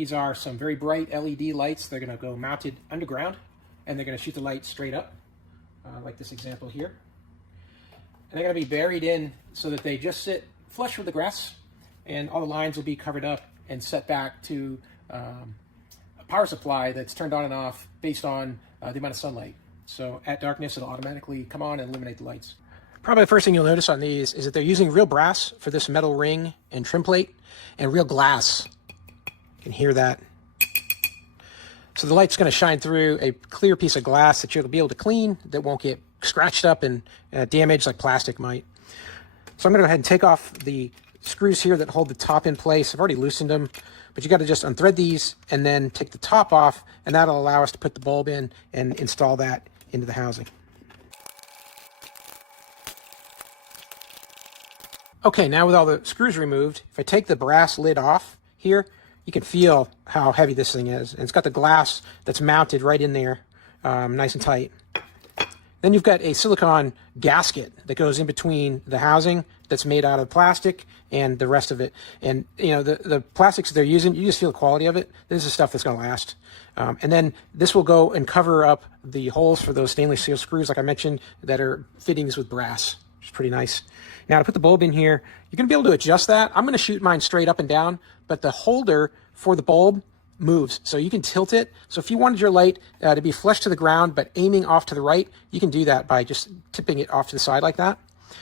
These are some very bright LED lights. They're going to go mounted underground, and they're going to shoot the light straight up, like this example here. And they're going to be buried in so that they just sit flush with the grass, and all the lines will be covered up and set back to a power supply that's turned on and off based on the amount of sunlight. So at darkness, it'll automatically come on and illuminate the lights. Probably the first thing you'll notice on these is that they're using real brass for this metal ring and trim plate, and real glass. You can hear that. So the light's going to shine through a clear piece of glass that you'll be able to clean, that won't get scratched up and damaged like plastic might. So I'm going to go ahead and take off the screws here that hold the top in place. I've already loosened them, but you got to just unthread these and then take the top off, and that'll allow us to put the bulb in and install that into the housing. Okay, now with all the screws removed, if I take the brass lid off here, you can feel how heavy this thing is. And it's got the glass that's mounted right in there, nice and tight. Then you've got a silicone gasket that goes in between the housing that's made out of plastic and the rest of it. And you know, the plastics they're using, you just feel the quality of it. This is stuff that's going to last. And then this will go and cover up the holes for those stainless steel screws, like I mentioned, that are fittings with brass, which is pretty nice. Now to put the bulb in here, you're going to be able to adjust that. I'm going to shoot mine straight up and down, but the holder for the bulb moves, so you can tilt it. So if you wanted your light to be flush to the ground but aiming off to the right, you can do that by just tipping it off to the side like that.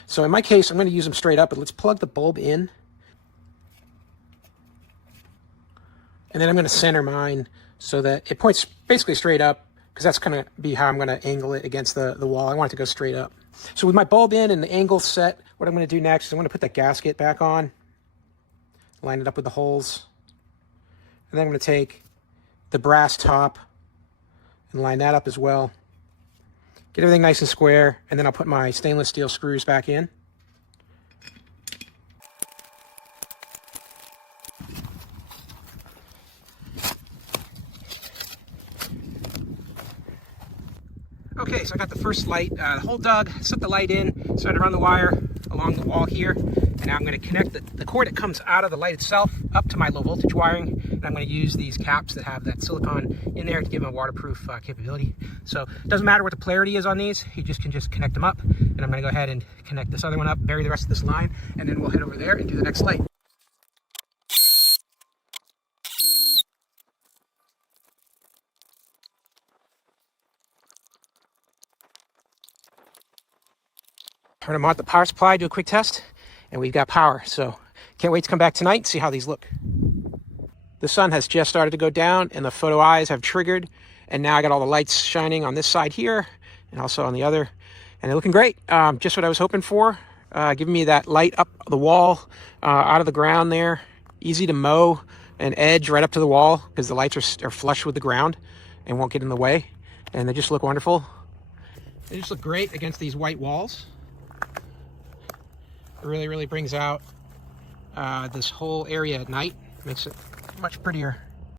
So in my case, I'm going to use them straight up, but let's plug the bulb in. And then I'm going to center mine so that it points basically straight up, because that's going to be how I'm going to angle it against the wall. I want it to go straight up. So with my bulb in and the angle set, what I'm going to do next is I'm going to put that gasket back on, line it up with the holes. And then I'm going to take the brass top and line that up as well. Get everything nice and square, and then I'll put my stainless steel screws back in. Okay, so I got the first light, the hole dug, set the light in, started to run the wire along the wall here, and now I'm going to connect the cord that comes out of the light itself up to my low voltage wiring, and I'm going to use these caps that have that silicone in there to give them a waterproof capability. So it doesn't matter what the polarity is on these, you can just connect them up, and I'm going to go ahead and connect this other one up, bury the rest of this line, and then we'll head over there and do the next light. Turn them on the power supply, do a quick test, and we've got power. So can't wait to come back tonight and see how these look. The sun has just started to go down and the photo eyes have triggered, and now I got all the lights shining on this side here and also on the other, and they're looking great. Just what I was hoping for, giving me that light up the wall, out of the ground there, easy to mow and edge right up to the wall because the lights are flush with the ground and won't get in the way, and they just look wonderful. They just look great against these white walls. It really brings out this whole area at night, makes it much prettier.